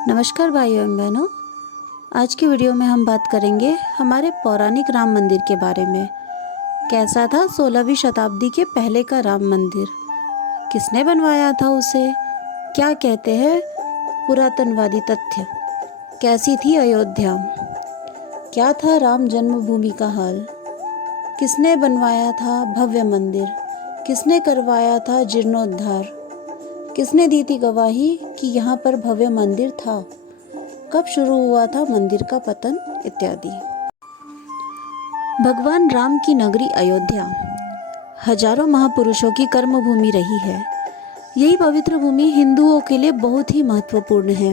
नमस्कार भाइयों एवं बहनों। आज की वीडियो में हम बात करेंगे हमारे पौराणिक राम मंदिर के बारे में। कैसा था 16वीं शताब्दी के पहले का राम मंदिर, किसने बनवाया था उसे, क्या कहते हैं पुरातनवादी तथ्य, कैसी थी अयोध्या, क्या था राम जन्मभूमि का हाल, किसने बनवाया था भव्य मंदिर, किसने करवाया था जीर्णोद्धार, किसने दी थी गवाही कि यहाँ पर भव्य मंदिर था, कब शुरू हुआ था मंदिर का पतन इत्यादि। भगवान राम की नगरी अयोध्या हजारों महापुरुषों की कर्मभूमि रही है। यही पवित्र भूमि हिंदुओं के लिए बहुत ही महत्वपूर्ण है।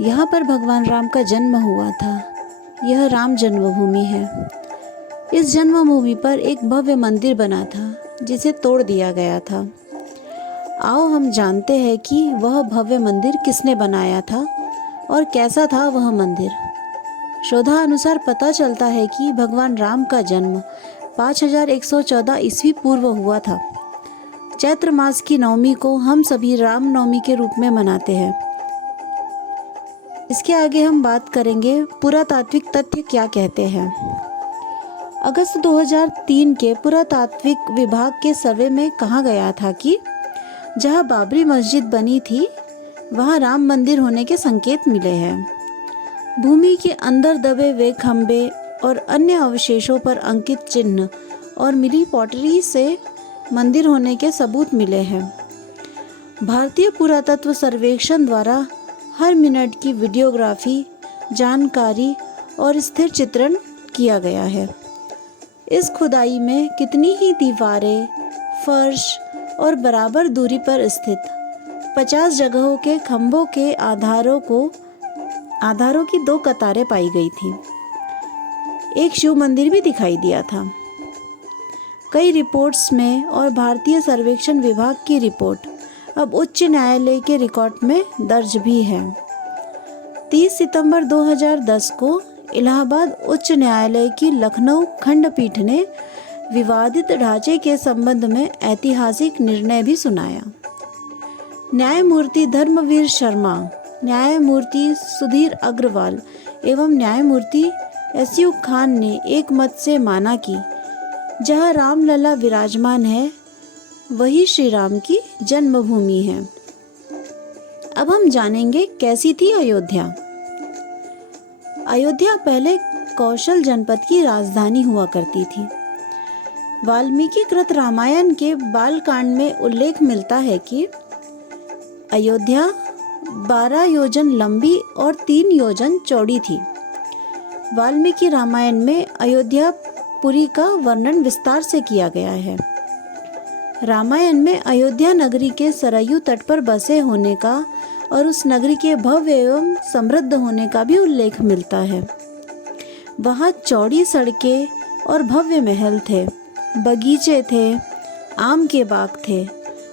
यहाँ पर भगवान राम का जन्म हुआ था। यह राम जन्मभूमि है। इस जन्मभूमि पर एक भव्य मंदिर बना था जिसे तोड़ दिया गया था। आओ हम जानते हैं कि वह भव्य मंदिर किसने बनाया था और कैसा था वह मंदिर। शोधानुसार पता चलता है कि भगवान राम का जन्म 5114 ईस्वी पूर्व हुआ था। चैत्र मास की नवमी को हम सभी राम नवमी के रूप में मनाते हैं। इसके आगे हम बात करेंगे पुरातात्विक तथ्य क्या कहते हैं। अगस्त 2003 के पुरातात्विक विभाग के सर्वे में कहा गया था कि जहां बाबरी मस्जिद बनी थी वहां राम मंदिर होने के संकेत मिले हैं। भूमि के अंदर दबे हुए खंभे और अन्य अवशेषों पर अंकित चिन्ह और मिली पॉटरी से मंदिर होने के सबूत मिले हैं। भारतीय पुरातत्व सर्वेक्षण द्वारा हर मिनट की वीडियोग्राफी, जानकारी और स्थिर चित्रण किया गया है। इस खुदाई में कितनी ही दीवारें, फर्श और बराबर दूरी पर स्थित 50 जगहों के खंभों के आधारों की 2 कतारें पाई गई थी। एक शिव मंदिर भी दिखाई दिया था। कई रिपोर्ट्स में और भारतीय सर्वेक्षण विभाग की रिपोर्ट अब उच्च न्यायालय के रिकॉर्ड में दर्ज भी है। 30 सितंबर 2010 को इलाहाबाद उच्च न्यायालय की लखनऊ खंडपीठ ने विवादित ढांचे के संबंध में ऐतिहासिक निर्णय भी सुनाया। न्यायमूर्ति धर्मवीर शर्मा, न्यायमूर्ति सुधीर अग्रवाल एवं न्यायमूर्ति एसयू खान ने एक मत से माना कि जहां रामलला विराजमान है वही श्री राम की जन्मभूमि है। अब हम जानेंगे कैसी थी अयोध्या। अयोध्या पहले कौशल जनपद की राजधानी हुआ करती थी। वाल्मीकि कृत रामायण के बालकांड में उल्लेख मिलता है कि अयोध्या 12 योजन लंबी और 3 योजन चौड़ी थी। वाल्मीकि रामायण में अयोध्यापुरी का वर्णन विस्तार से किया गया है। रामायण में अयोध्या नगरी के सरयू तट पर बसे होने का और उस नगरी के भव्य एवं समृद्ध होने का भी उल्लेख मिलता है। वहाँ चौड़ी सड़कें और भव्य महल थे, बगीचे थे, आम के बाग थे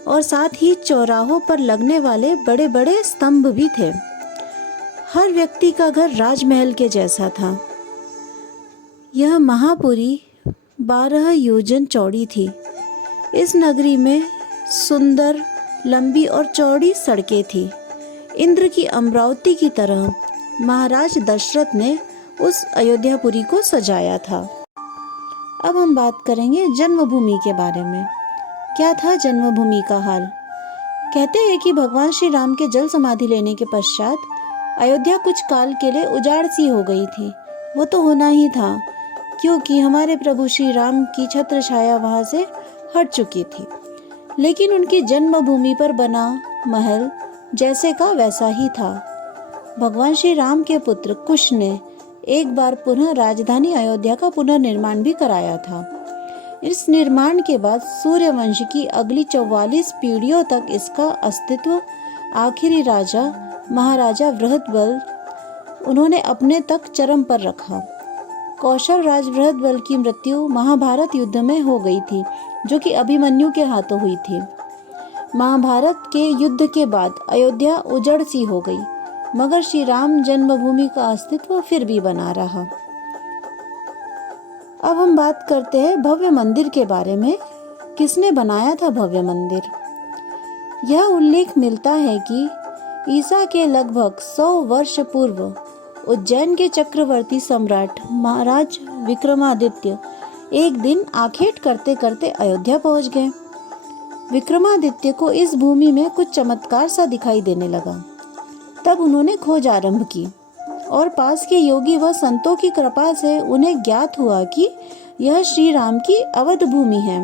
और साथ ही चौराहों पर लगने वाले बड़े बड़े स्तंभ भी थे। हर व्यक्ति का घर राजमहल के जैसा था। यह महापुरी 12 योजन चौड़ी थी। इस नगरी में सुंदर, लंबी और चौड़ी सड़कें थी। इंद्र की अमरावती की तरह महाराज दशरथ ने उस अयोध्यापुरी को सजाया था। अब हम बात करेंगे जन्मभूमि के बारे में। क्या था जन्मभूमि का हाल। कहते हैं कि भगवान श्री राम के जल समाधि लेने के पश्चात अयोध्या कुछ काल के लिए उजाड़ सी हो गई थी। वो तो होना ही था, क्योंकि हमारे प्रभु श्री राम की छत्र छाया वहां से हट चुकी थी। लेकिन उनकी जन्मभूमि पर बना महल जैसे का वैसा ही था। भगवान श्री राम के पुत्र कुश ने एक बार पुनः राजधानी अयोध्या का पुनर्निर्माण भी कराया था। इस निर्माण के बाद सूर्यवंश की अगली 44 पीढ़ियों तक इसका अस्तित्व आखिरी राजा महाराजा बृहदबल उन्होंने अपने तक चरम पर रखा। कौशल राज बृहदबल की मृत्यु महाभारत युद्ध में हो गई थी, जो कि अभिमन्यु के हाथों हुई थी। महाभारत के युद्ध के बाद अयोध्या उजड़ सी हो गई, मगर श्री राम जन्मभूमि का अस्तित्व फिर भी बना रहा। अब हम बात करते हैं भव्य मंदिर के बारे में। किसने बनाया था भव्य मंदिर। यह उल्लेख मिलता है कि ईसा के लगभग 100 वर्ष पूर्व उज्जैन के चक्रवर्ती सम्राट महाराज विक्रमादित्य एक दिन आखेट करते करते अयोध्या पहुंच गए। विक्रमादित्य को इस भूमि में कुछ चमत्कार सा दिखाई देने लगा। तब उन्होंने खोज आरंभ की और पास के योगी व संतों की कृपा से उन्हें ज्ञात हुआ कि यह श्री राम की अवध भूमि है।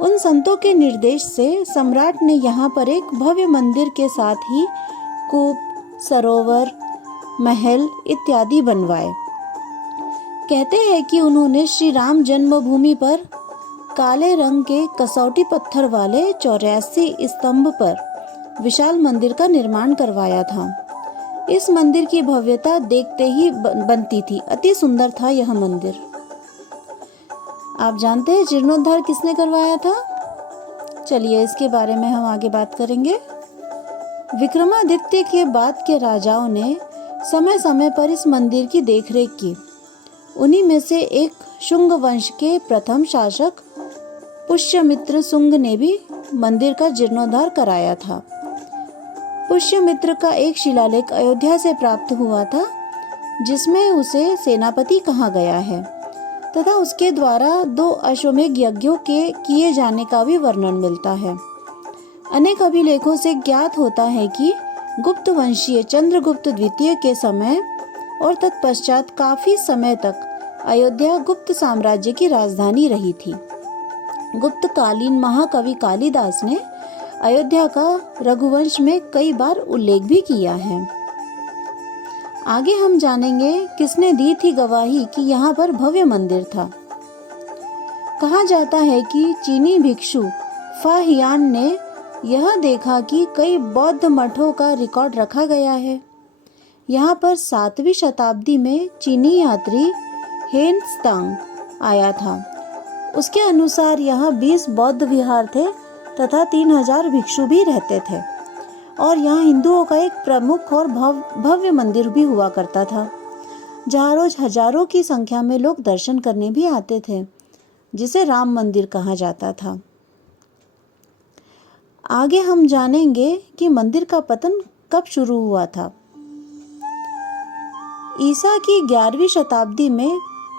उन संतों के निर्देश से सम्राट ने यहाँ पर एक भव्य मंदिर के साथ ही कूप, सरोवर, महल इत्यादि बनवाए। कहते हैं कि उन्होंने श्री राम जन्मभूमि पर काले रंग के कसौटी पत्थर वाले 84 स्तंभ पर विशाल मंदिर का निर्माण करवाया था। इस मंदिर की भव्यता देखते ही बनती थी। अति सुंदर था यह मंदिर। आप जानते हैं जीर्णोद्धार किसने करवाया था? चलिए इसके बारे में हम आगे बात करेंगे। विक्रमादित्य के बाद के राजाओं ने समय समय पर इस मंदिर की देखरेख की। उन्हीं में से एक शुंग वंश के प्रथम शासक पुष्यमित्र शुंग ने भी मंदिर का जीर्णोद्धार कराया था। पुष्यमित्र का एक शिलालेख अयोध्या से प्राप्त हुआ था, जिसमें उसे सेनापति कहा गया है तथा उसके द्वारा 2 अश्वमेध यज्ञों के किए जाने का भी वर्णन मिलता है। अनेक अभिलेखों से ज्ञात होता है कि गुप्त वंशीय चंद्रगुप्त द्वितीय के समय और तत्पश्चात काफी समय तक अयोध्या गुप्त साम्राज्य की राजधानी रही थी। गुप्त कालीन महाकवि कालिदास ने अयोध्या का रघुवंश में कई बार उल्लेख भी किया है। आगे हम जानेंगे किसने दी थी गवाही कि यहाँ पर भव्य मंदिर था। कहा जाता है कि चीनी भिक्षु फाहियान ने यह देखा कि कई बौद्ध मठों का रिकॉर्ड रखा गया है। यहाँ पर 7वीं शताब्दी में चीनी यात्री हेनत्सांग आया था। उसके अनुसार यहाँ 20 बौद्ध विहार थे तथा 3000 भिक्षु भी रहते थे और यहाँ हिंदुओं का एक प्रमुख और भव्य मंदिर भी हुआ करता था, जहाँ रोज हजारों की संख्या में लोग दर्शन करने भी आते थे, जिसे राम मंदिर कहा जाता था। आगे हम जानेंगे कि मंदिर का पतन कब शुरू हुआ था। ईसा की 11वीं शताब्दी में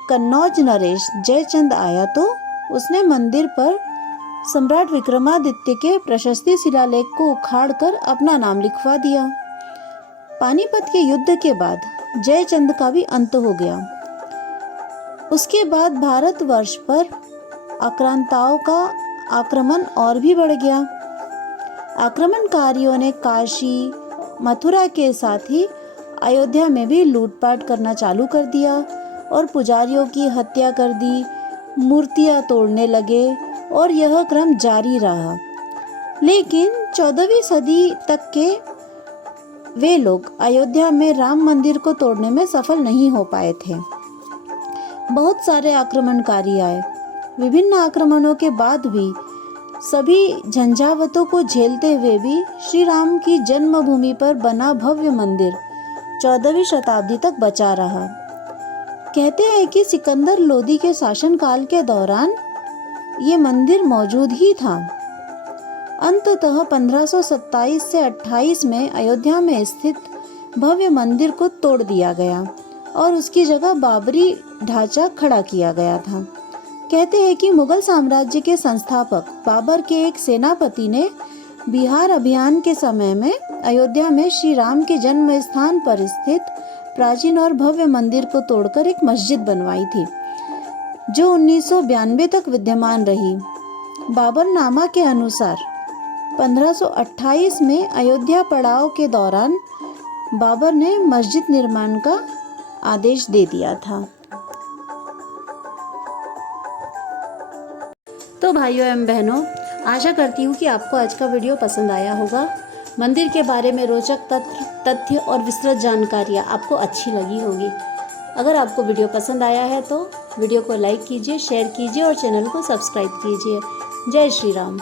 कन्नौज नरेश जयचंद आया तो उसने मंदिर पर सम्राट विक्रमादित्य के प्रशस्ति शिलालेख को उखाड़कर अपना नाम लिखवा दिया। पानीपत के युद्ध के बाद जयचंद का भी अंत हो गया। उसके बाद भारतवर्ष पर आक्रांताओं का आक्रमण और भी बढ़ गया। आक्रमणकारियों ने काशी, मथुरा के साथ ही अयोध्या में भी लूटपाट करना चालू कर दिया और पुजारियों की हत्या कर दी, मूर्तियां तोड़ने लगे और यह क्रम जारी रहा। लेकिन 14वीं सदी तक के वे लोग अयोध्या में राम मंदिर को तोड़ने में सफल नहीं हो पाए थे। बहुत सारे आक्रमणकारी आए। विभिन्न आक्रमणों के बाद भी सभी झंझावतों को झेलते हुए भी श्री राम की जन्मभूमि पर बना भव्य मंदिर 14वीं शताब्दी तक बचा रहा। कहते हैं कि सिकंदर लोदी के शासनकाल के दौरान ये मंदिर मौजूद ही था। अंततः 1527 से 28 में अयोध्या में स्थित भव्य मंदिर को तोड़ दिया गया और उसकी जगह बाबरी ढांचा खड़ा किया गया था। कहते हैं कि मुगल साम्राज्य के संस्थापक बाबर के एक सेनापति ने बिहार अभियान के समय में अयोध्या में श्री राम के जन्म स्थान पर स्थित प्राचीन और भव्य मंदिर को तोड़कर एक मस्जिद बनवाई थी, जो 1992 तक विद्यमान रही। बाबरनामा के अनुसार 1528 में अयोध्या पड़ाव के दौरान बाबर ने मस्जिद निर्माण का आदेश दे दिया था। तो भाइयों एवं बहनों, आशा करती हूँ कि आपको आज का वीडियो पसंद आया होगा। मंदिर के बारे में रोचक तथ्य और विस्तृत जानकारियाँ आपको अच्छी लगी होगी। अगर आपको वीडियो पसंद आया है तो वीडियो को लाइक कीजिए, शेयर कीजिए और चैनल को सब्सक्राइब कीजिए। जय श्री राम।